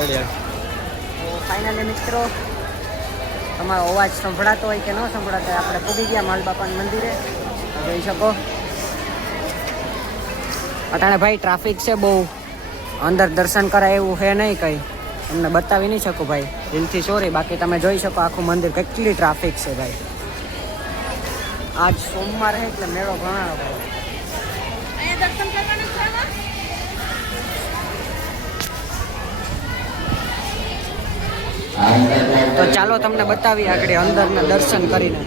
તો ફાઇનલી મિત્રો તમારો અવાજ સંભળાતો હોય કે ન સંભળાતો હોય, આપણે પૂગી ગયા માલબાપાના મંદિરે, જોઈ શકો. અટાણે ભાઈ ટ્રાફિક છે બહુ, અંદર દર્શન કરાય એવું છે નહીં, કંઈ તમને બતાવી નહીં શકું ભાઈ, દિલથી સોરી. બાકી તમે જોઈ શકો આખું મંદિર કેટલી ટ્રાફિક છે ભાઈ. આજ સોમવાર છે એટલે મેળો ઘણાનો ભાઈ. તો ચાલો તમને બતાવી આગળ અંદરના દર્શન કરીને.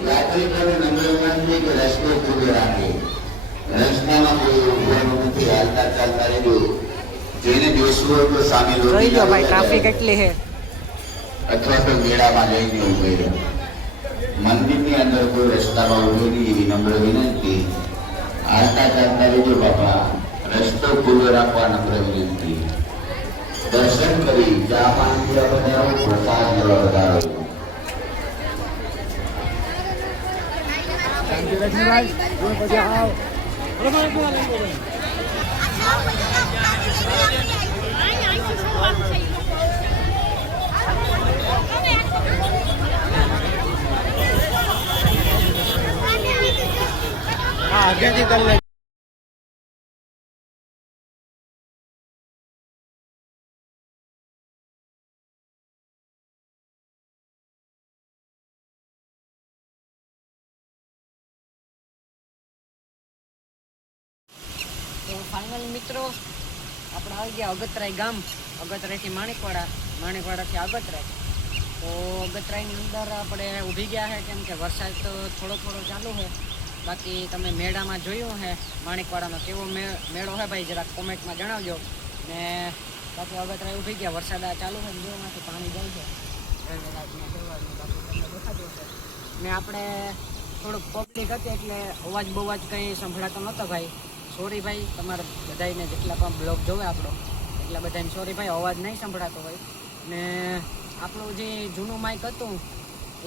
જોઈ લો ભાઈ ટ્રાફિક એટલી છે. અથવા તો મેળામાં જઈને ઉભી રહે, મંદિરની અંદર કોઈ રસ્તામાં ઉભી નહીં, એવી નમ્ર વિનંતી. હાલતા ચાલતા રહેજો બાપા, રસ્તો ખુલ્લો રાખવા નમ્ર વિનંતી. દર્શન કરી ચા પાણી પીવા બનાવો, પ્રસાદ લેવા વધારો. આગળથી કરી લે. ફાઇનલ મિત્રો આપણે આવી ગયા અગતરાય ગામ. અગતરાયથી માણેકવાડાથી અગતરાય. તો અગતરાયની અંદર આપણે ઊભી ગયા છે, કેમ કે વરસાદ તો થોડો ચાલુ છે. બાકી તમે મેળામાં જોયું છે માણેકવાડાનો કેવો મેળો છે ભાઈ, જરાક કોમેન્ટમાં જણાવજો. ને બાકી અગતરાય ઊભી ગયા, વરસાદ ચાલુ છે, જોમાંથી પાણી જાય છે. દેખાતું હશે. ને આપણે થોડુંક પબ્લિક હતી એટલે અવાજ બહુ કંઈ સંભળાતો નહોતો ભાઈ. સોરી ભાઈ, તમારે બધાને જેટલા પણ બ્લોગ જોવે આપણો એટલા બધાને સોરી ભાઈ, અવાજ નહીં સંભળાતો હોય. ને આપણું જે જૂનું માઇક હતું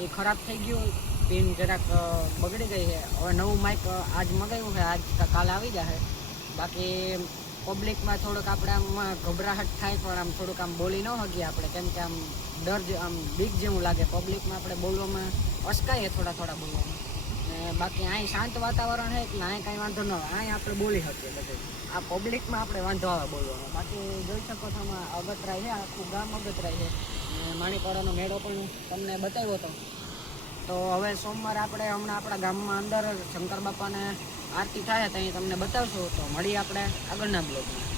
એ ખરાબ થઈ ગયું, પિન જરાક બગડી ગઈ છે. હવે નવું માઇક આજ મગાવ્યું છે, આજ કાલે આવી જશે. બાકી પબ્લિકમાં થોડુંક આપણે આમ ગભરાહટ થાય, પણ આમ થોડુંક આમ બોલી ન શકીએ આપણે, કેમ કે આમ ડર આમ બીક જેવું લાગે. પબ્લિકમાં આપણે બોલવામાં અસકાઈએ થોડા બોલવામાં. ને બાકી અહીં શાંત વાતાવરણ છે એટલે અહીં કાંઈ વાંધો ન આવે, અહીં આપણે બોલી શકીએ બધું. આ પબ્લિકમાં આપણે વાંધો આવે બોલવામાં. બાકી જોઈ શકો છો આમાં અગતરાય છે, આખું ગામ અગતરાય છે. માણેકવાડાનો મેળો પણ તમને બતાવ્યો હતો. તો હવે સોમવારે આપણે હમણાં આપણા ગામમાં અંદર શંકર બાપાને આરતી થાય તો અહીં તમને બતાવશું. તો મળીએ આપણે આગળના બ્લોગમાં.